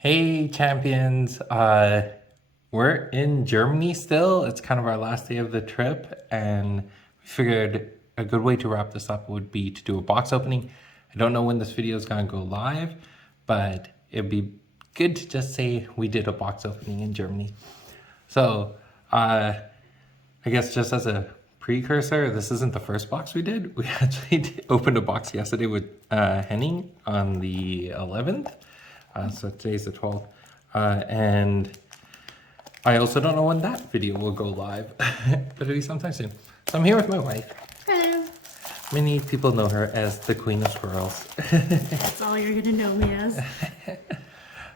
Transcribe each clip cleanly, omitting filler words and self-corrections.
Hey champions, we're in Germany still. It's kind of our last day of the trip, and we figured a good way to wrap this up would be to do a box opening. I don't know when this video is gonna go live, but it'd be good to just say we did a box opening in Germany. So, I guess just as a precursor, this isn't the first box we did. We actually opened a box yesterday with Henning on the 11th. So today's the 12th. And I also don't know when that video will go live, but it'll be sometime soon. So I'm here with my wife. Hello. Many people know her as the Queen of Squirrels. That's all you're gonna know me as.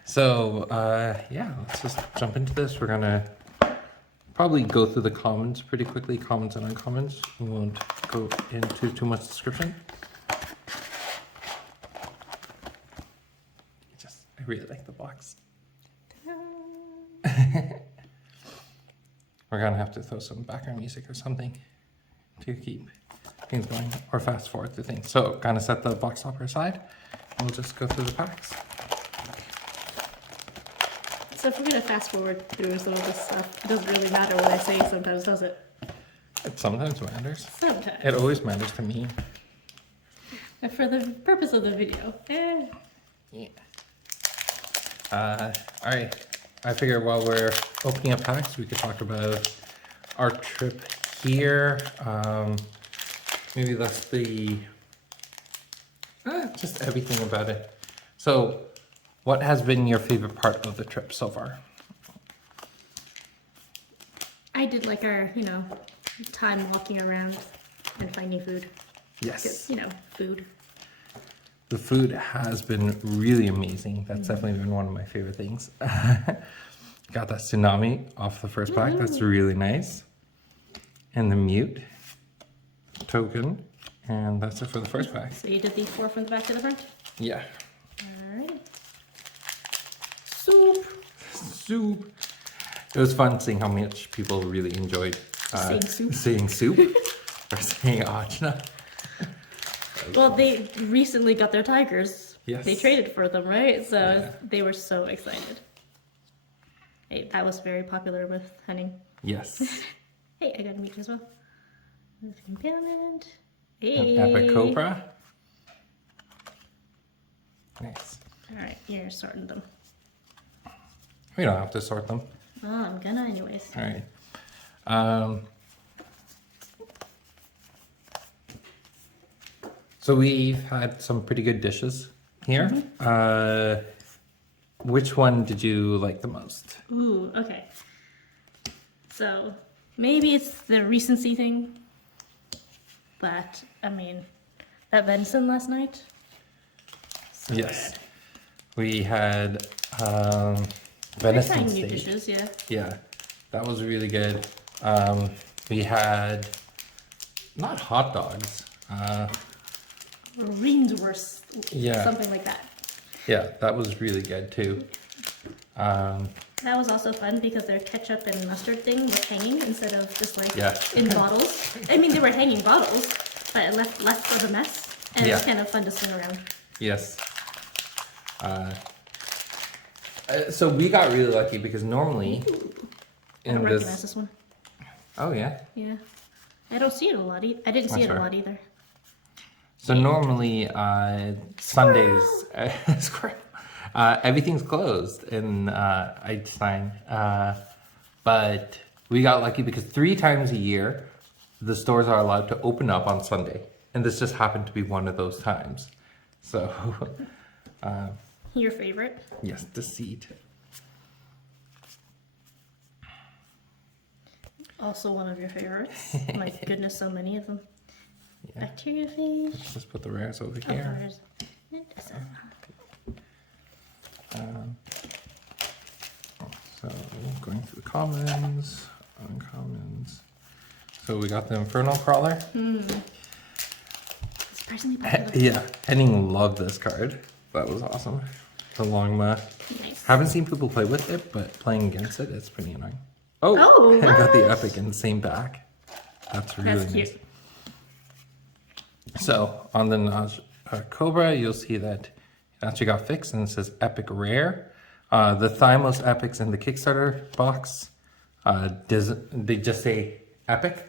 So yeah, let's just jump into this. We're gonna probably go through the comments pretty quickly, comments and uncommons. We won't go into too much description. I really like the box. We're gonna have to throw some background music or something to keep things going, or fast forward through things. So kind of set the box topper aside, and we'll just go through the packs. So if we're gonna fast forward through some of this stuff, it doesn't really matter what I say sometimes, does it? It sometimes matters. Sometimes. It always matters to me. And for the purpose of the video, Yeah. All right. I figure while we're opening up packs, we could talk about our trip here. Maybe that's the just everything about it. So, what has been your favorite part of the trip so far? I did like our, time walking around and finding food. Yes. Food. The food has been really amazing. That's definitely been one of my favorite things. Got that tsunami off the first pack. That's really nice. And the mute token. And that's it for the first pack. So you did the 4 from the back to the front? Yeah. Alright. Soup. Soup. It was fun seeing how much people really enjoyed saying soup or saying Ajna. Well, they recently got their tigers. Yes. They traded for them, right? So they were so excited. Hey, that was very popular with Henning. Yes. Hey, I got a meat as well. Impalement. An Hey. epic cobra. Nice. Alright, you're sorting them. We don't have to sort them. Oh, I'm gonna anyways. All right. So we've had some pretty good dishes here. Which one did you like the most? Ooh, okay. So, maybe it's the recency thing. But, that venison last night. So Yes. good. We had We're venison trying new steak. dishes, yeah. Yeah, that was really good. We had not hot dogs. Reenswurst. Yeah. Something like that. Yeah, that was really good too. That was also fun because their ketchup and mustard thing was hanging instead of just Yeah. in bottles. They were hanging bottles, but it left less of a mess. And it was Yeah. kind of fun to swing around. Yes. So we got really lucky because normally I don't in recognize this. this one. Oh yeah. Yeah. I don't see it a lot. I didn't see That's it a fair. lot either. So normally Sundays, everything's closed in Einstein. But we got lucky because 3 times a year the stores are allowed to open up on Sunday, and this just happened to be one of those times. So Your favorite? yes, the seed. Also one of your favorites. My goodness, so many of them. Yeah. Bacteriophage. Let's just put the rares over Oh, here. there's So going through the commons, uncommons. So we got the Infernal Crawler. surprisingly popular. Yeah, Henning loved this card. That was awesome. The Longma. Nice. Haven't seen people play with it, but playing against it, it's pretty annoying. Oh, Oh, I got the what? Epic in the same back. That's really That's nice. cute. So on the Cobra, you'll see that it actually got fixed and it says Epic Rare. The Thymos Epics in the Kickstarter box, they just say Epic.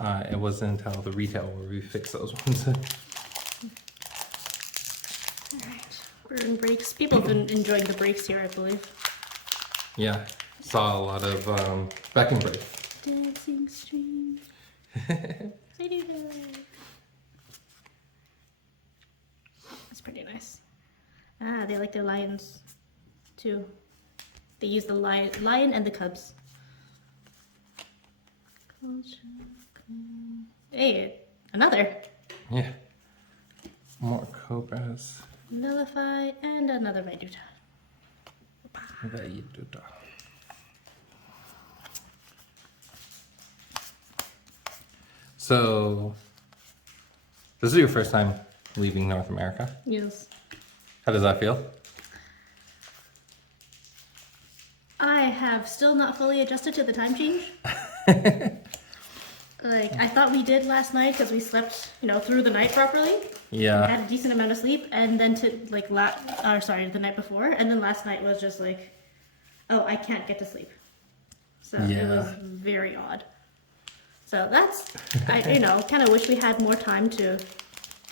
It wasn't until the retail where we fixed those ones. Alright, we're in breaks. People have been enjoying the breaks here, I believe. Yeah, saw a lot of back and break. Dancing stream. That's pretty nice. Ah, they like their lions too. They use the lion and the cubs. Hey, another. Yeah. More cobras. Nullify and another Vaiduta. So, this is your first time leaving North America. Yes. How does that feel? I have still not fully adjusted to the time change. Like, I thought we did last night because we slept, through the night properly. Yeah. Had a decent amount of sleep, and then the night before, and then last night was just like, oh, I can't get to sleep. So it was very odd. So that's, I kind of wish we had more time to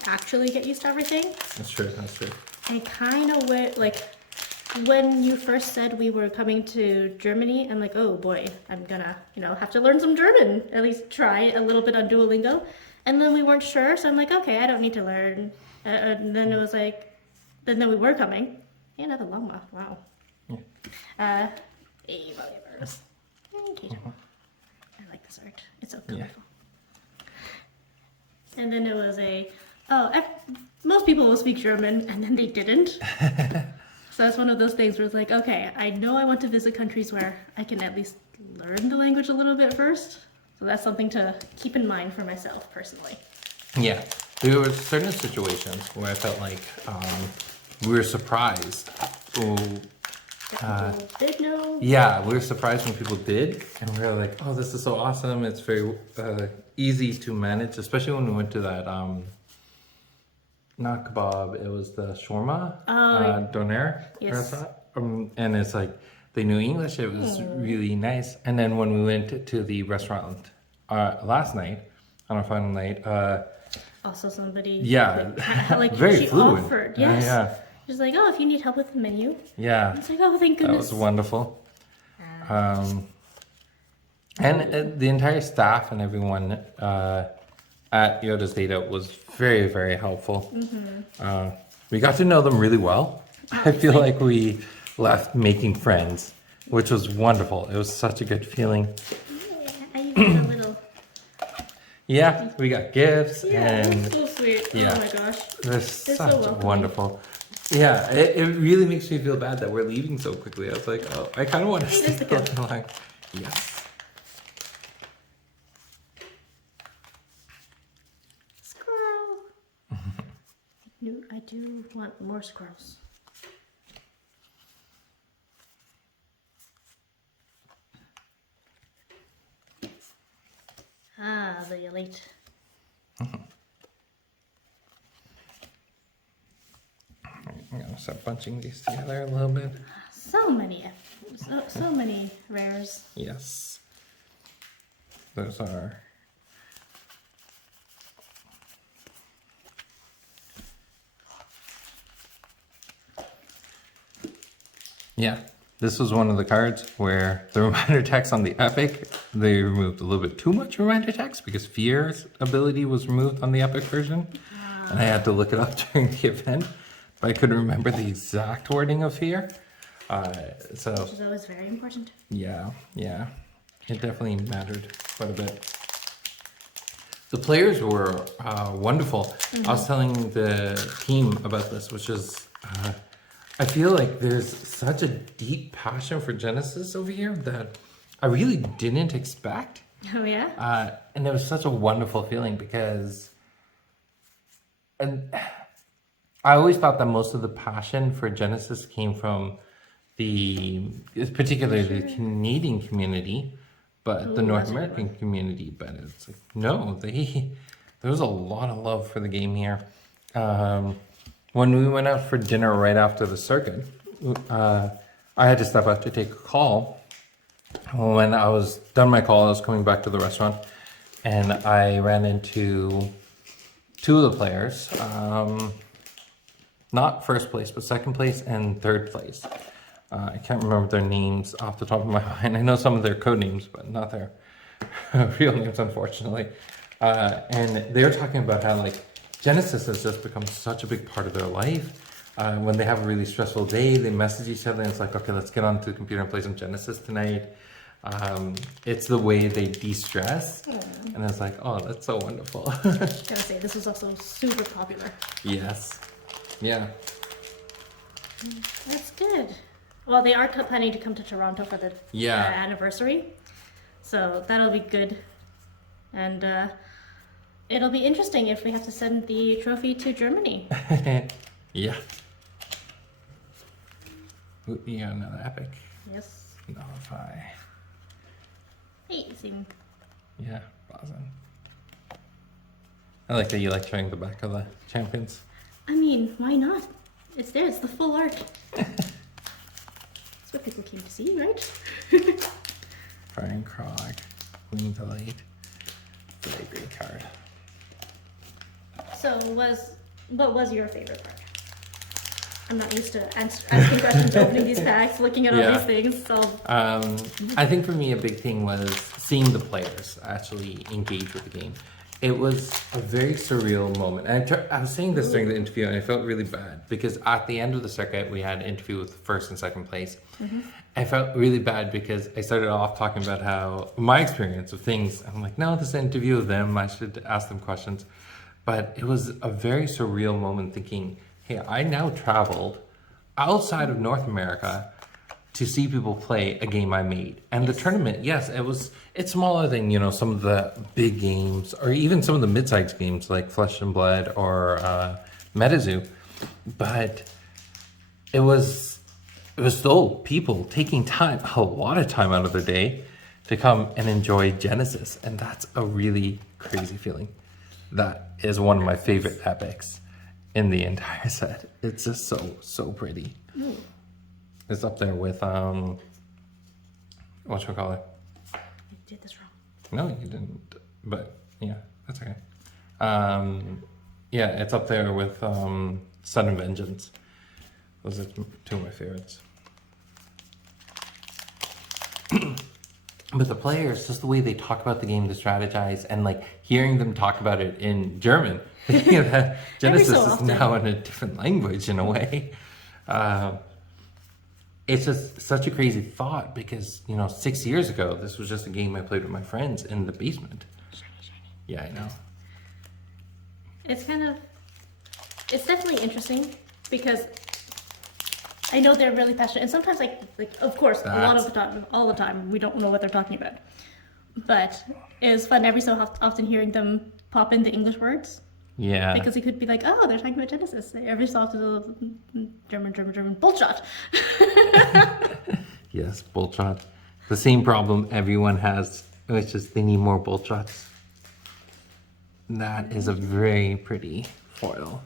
actually get used to everything. That's true, that's true. I kind of went, like, when you first said we were coming to Germany, I'm like, oh boy, I'm gonna, have to learn some German. At least try a little bit on Duolingo. And then we weren't sure, so I'm like, okay, I don't need to learn. And then it was like, then we were coming. Hey, another llama, wow. Yeah. Hey, Bolivares. Thank you. I like this art. It's so colorful. Yeah. And then it was most people will speak German, and then they didn't. So that's one of those things where it's like, okay, I know I want to visit countries where I can at least learn the language a little bit first. So that's something to keep in mind for myself personally. Yeah, there were certain situations where I felt like we were surprised. People did know. Yeah, we were surprised when people did, and we were like, oh, this is so awesome. It's very easy to manage, especially when we went to that, not kebab, it was the shawarma, doner. Yes. And it's like, they knew English, it was really nice. And then when we went to the restaurant last night, on our final night, also somebody like very she fluent. Offered, yes. Yeah. She's like, oh, if you need help with the menu. Yeah. It's like, oh, thank That goodness. was wonderful. And the entire staff and everyone at Yoda's Data was very, very helpful. We got to know them really well. I feel like we left making friends, which was wonderful. It was such a good feeling. Yeah, I even got a little. Yeah, we got gifts and So sweet. yeah. Oh my gosh. they're so such welcoming. wonderful. Yeah, it really makes me feel bad that we're leaving so quickly. I was like, oh, I kind of want to Hey, there's stay the cup. along. Yes. Squirrel. I do want more squirrels. Ah, the elite. I'm gonna start bunching these together a little bit. So many rares. Yes. Those are. Yeah, this was one of the cards where the reminder text on the epic, they removed a little bit too much reminder text because Fear's ability was removed on the epic version. And I had to look it up during the event, but I couldn't remember the exact wording of Fear. Which is always very important. Yeah, it definitely mattered quite a bit. The players were wonderful. I was telling the team about this, which is, I feel like there's such a deep passion for Genesis over here that I really didn't expect. Oh yeah? And it was such a wonderful feeling because, and I always thought that most of the passion for Genesis came from particularly the Canadian community, but the North American community. But it's like, no, there was a lot of love for the game here. When we went out for dinner right after the circuit, I had to step out to take a call. When I was done my call, I was coming back to the restaurant, and I ran into two of the players. Not first place, but second place and third place. I can't remember their names off the top of my mind. I know some of their code names, but not their real names, unfortunately. And they were talking about how like Genesis has just become such a big part of their life. When they have a really stressful day, they message each other and it's like, okay, let's get onto the computer and play some Genesis tonight. It's the way they de-stress. And it's like, oh, that's so wonderful. I was gonna say, this was also super popular. Yes. Yeah. That's good. Well, they are planning to come to Toronto for the anniversary. So that'll be good. And it'll be interesting if we have to send the trophy to Germany. Yeah. Yeah, another epic. Yes. Nullify. Amazing. Yeah, awesome. I like that you like showing the back of the champions. I mean, why not? It's there, it's the full art. That's what people came to see, right? Brian Krog, Queen to Late. Really great card. So, what was your favorite part? I'm not used to asking questions, opening these packs, looking at all these things. So, I think for me a big thing was seeing the players actually engage with the game. It was a very surreal moment. And I was saying this during the interview, and I felt really bad because at the end of the circuit, we had an interview with first and second place. I felt really bad because I started off talking about how my experience of things. I'm like, no, this is an interview of them. I should ask them questions. But it was a very surreal moment thinking, hey, I now traveled outside of North America to see people play a game I made. And the tournament, yes, it's smaller than, you know, some of the big games or even some of the mid-sized games like Flesh and Blood or MetaZoo. But it was still people taking time, a lot of time out of their day to come and enjoy Genesis. And that's a really crazy feeling. That is one of my favorite epics in the entire set. It's just so pretty. It's up there with whatchamacallit. I did this wrong. No, you didn't. But yeah, that's okay. Yeah, it's up there with Sudden Vengeance. Those are two of my favorites. But the players, just the way they talk about the game, to strategize, and like hearing them talk about it in German, thinking that Genesis is now in a different language in a way. It's just such a crazy thought because, you know, 6 years ago, this was just a game I played with my friends in the basement. Shiny. Yeah, I know. It's definitely interesting because I know they're really passionate, and sometimes like of course, a lot of the time, all the time, we don't know what they're talking about. But it was fun every so often hearing them pop in the English words. Yeah. Because it could be like, oh, they're talking about Genesis. Every so often, German, bullshot. Yes, bullshot. The same problem everyone has, which is they need more bullshots. That is a very pretty foil.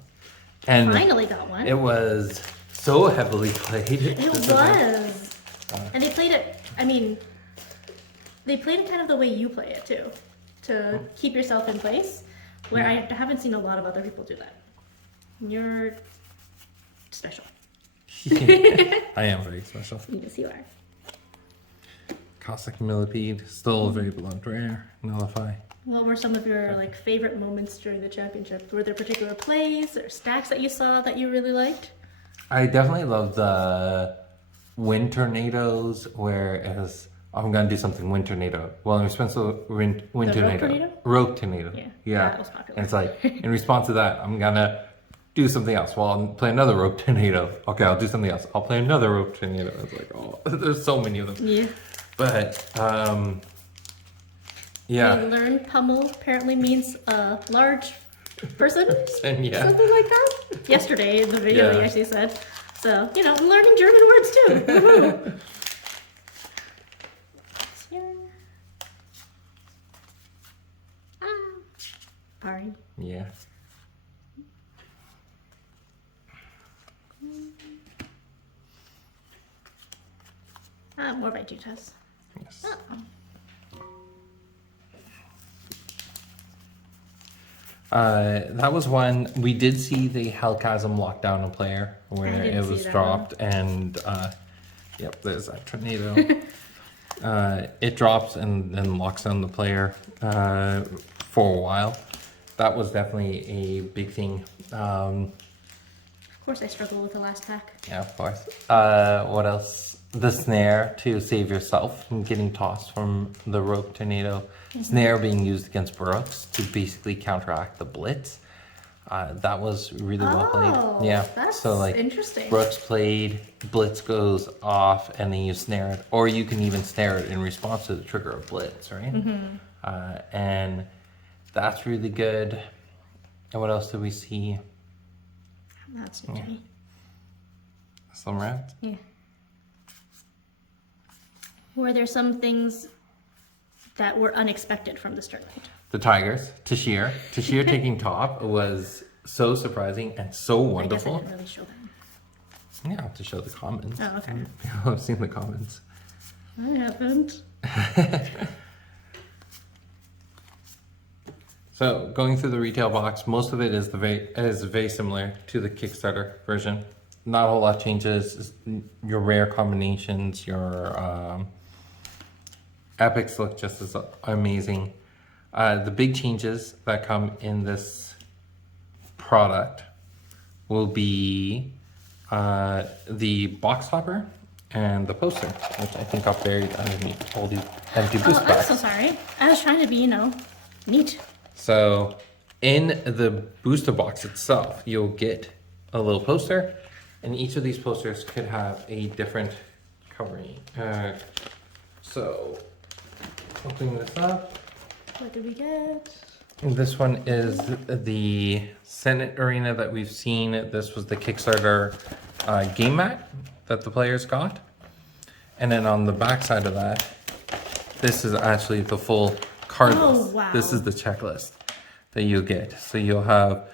And finally got one. It was so heavily played. It was. And they played it, I mean, they played it kind of the way you play it too. To keep yourself in place, where I haven't seen a lot of other people do that. You're special. I am very special. Yes, you are. Cossack Millipede, still a very beloved rare. Nullify. What were some of your like favorite moments during the championship? Were there particular plays or stacks that you saw that you really liked? I definitely love the wind tornadoes where it was, I'm gonna do something wind tornado. Well, in response to wind tornado, rope tornado. Yeah. That was popular. And it's like, in response to that, I'm gonna do something else. Well, I'll play another rope tornado. Okay, I'll do something else. I'll play another rope tornado. It's like, oh, there's so many of them. Yeah. But, yeah. I learned pummel apparently means a large person. And yeah. Something like that. Yesterday in the video he actually said. So, you know, I'm learning German words too. Woohoo! Sorry. Yeah. More Vegeta's. Yes. Oh. That was one. We did see the Hell Chasm lock down a player where didn't it see was that dropped, and yep, there's that tornado. It drops and then locks down the player for a while. That was definitely a big thing. Of course, I struggle with the last pack. Yeah, of course. What else? The snare to save yourself from getting tossed from the rope tornado. Snare being used against Brooks to basically counteract the blitz. That was really well played. Yeah, that's so like interesting. Brooks played, blitz goes off, and then you snare it, or you can even snare it in response to the trigger of blitz, right? And that's really good. And what else did we see? That's new to me. Some rats. Yeah. Were there some things that were unexpected from this tournament? The Tigers, Tashir taking top was so surprising and so wonderful. I guess I didn't really show them. Yeah, I have to show the comments. Oh, okay. I've seen the comments. I haven't. So going through the retail box, most of it is very similar to the Kickstarter version. Not a whole lot changes. Your rare combinations, your epics look just as amazing. The big changes that come in this product will be the box topper and the poster, which I think got buried underneath all these empty boost I'm packs. so sorry. I was trying to be, neat. So in the booster box itself, you'll get a little poster, and each of these posters could have a different covering. So opening this up. What did we get? This one is the Senate Arena that we've seen. This was the Kickstarter game mat that the players got. And then on the back side of that, this is actually the full card list. Wow. This is the checklist that you'll get. So you'll have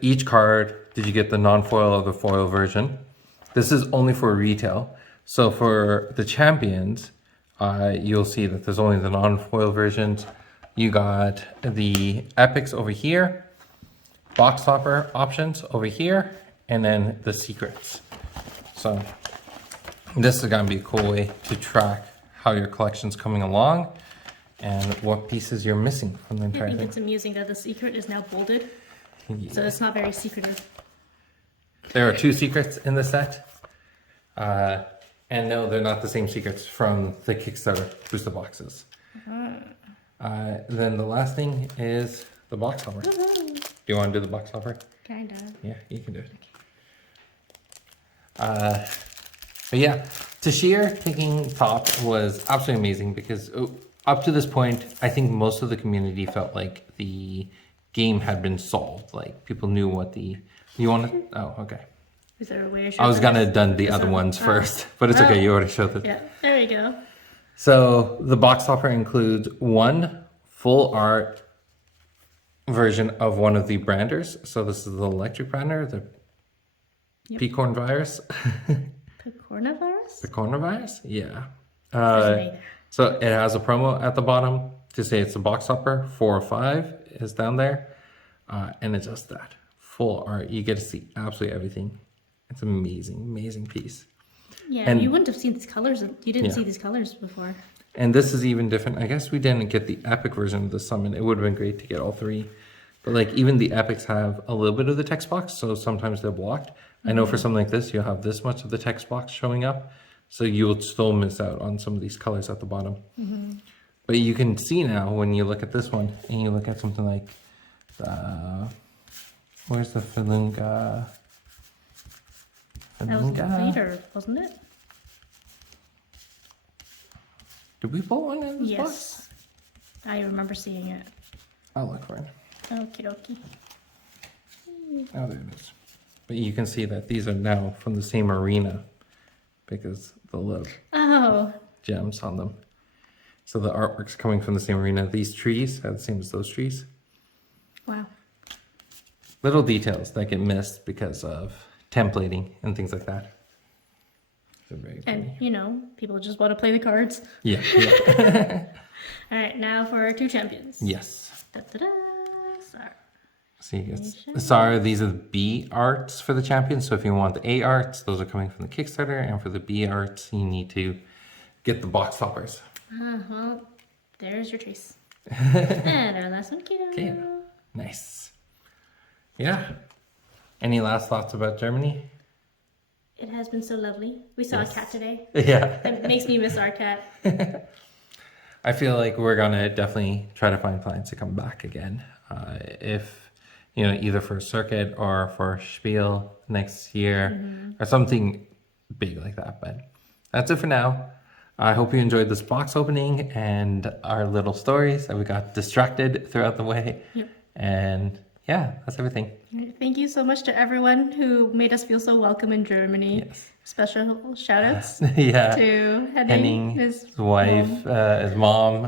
each card. Did you get the non-foil or the foil version? This is only for retail. So for the champions, you'll see that there's only the non-foil versions. You got the epics over here, box topper options over here, and then the secrets. So this is gonna be a cool way to track how your collection's coming along and what pieces you're missing from the I entire think thing. it's amusing that the secret is now bolded, so it's not very secretive. There are 2 secrets in the set. And no, they're not the same secrets from the Kickstarter booster boxes. Then the last thing is the box hopper. Do you want to do the box hopper? Kinda. Yeah, you can do it. But yeah, Tashir taking top was absolutely amazing because up to this point, I think most of the community felt like the game had been solved. Like people knew what the... You want to... Oh, okay. Is there a way to show I was gonna this? done the other ones first, but it's okay. You already showed it. Yeah, there we go. So the box topper includes one full art version of one of the branders. So this is the electric brander, the Peacorn virus. Picornavirus? Peacorn virus? Yeah. There's an A there. So it has a promo at the bottom to say it's a box topper. 4 or 5 is down there. And it's just that. Full art. You get to see absolutely everything. It's an amazing, amazing piece. Yeah, And- you wouldn't have seen these colors. You didn't Yeah. see these colors before. And this is even different. I guess we didn't get the epic version of the summon. It would have been great to get all 3. But like even the epics have a little bit of the text box, so sometimes they're blocked. I know for something like this, you'll have this much of the text box showing up. So you will still miss out on some of these colors at the bottom. But you can see now when you look at this one and you look at something like where's the Filunga? That was later, wasn't it? Did we pull one in this Yes. box? I remember seeing it. I'll look for it. Okie dokie. Oh, there it is. But you can see that these are now from the same arena because the little Oh, gems on them. So the artwork's coming from the same arena. These trees are the same as those trees. wow. Little details that get missed because of templating and things like that. They're very And, pretty. you know, people just want to play the cards. Yeah. All right, now for our 2 champions. Yes. Da-da-da. Sorry. So you guys, sorry, these are the B arts for the champions. So if you want the A arts, those are coming from the Kickstarter. And for the B arts, you need to get the box toppers. Well, there's your choice. And our last one, Keto. Okay. Nice. Yeah. Any last thoughts about Germany? It has been so lovely. We saw a cat today. Yeah. It makes me miss our cat. I feel like we're gonna definitely try to find plans to come back again. If you know, either for a circuit or for Spiel next year or something big like that. But that's it for now. I hope you enjoyed this box opening and our little stories, that we got distracted throughout the way. Yep. And yeah, that's everything. Thank you so much to everyone who made us feel so welcome in Germany. Yes. Special shout outs Yeah. to Henning, his his wife, his mom.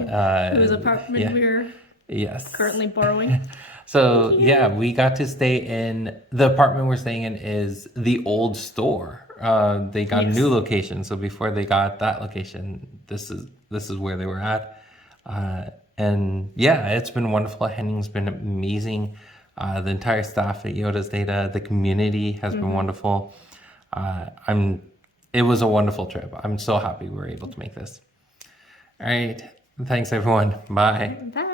whose apartment we're Yes. currently borrowing. So yeah, we got to stay in the apartment we're staying in is the old store. They got a new location, so before they got that location, this is where they were at. And yeah, it's been wonderful. Henning's been amazing. The entire staff at Yoda's Data, the community has been wonderful. It was a wonderful trip. I'm so happy we were able to make this. All right, thanks everyone. Bye. Bye.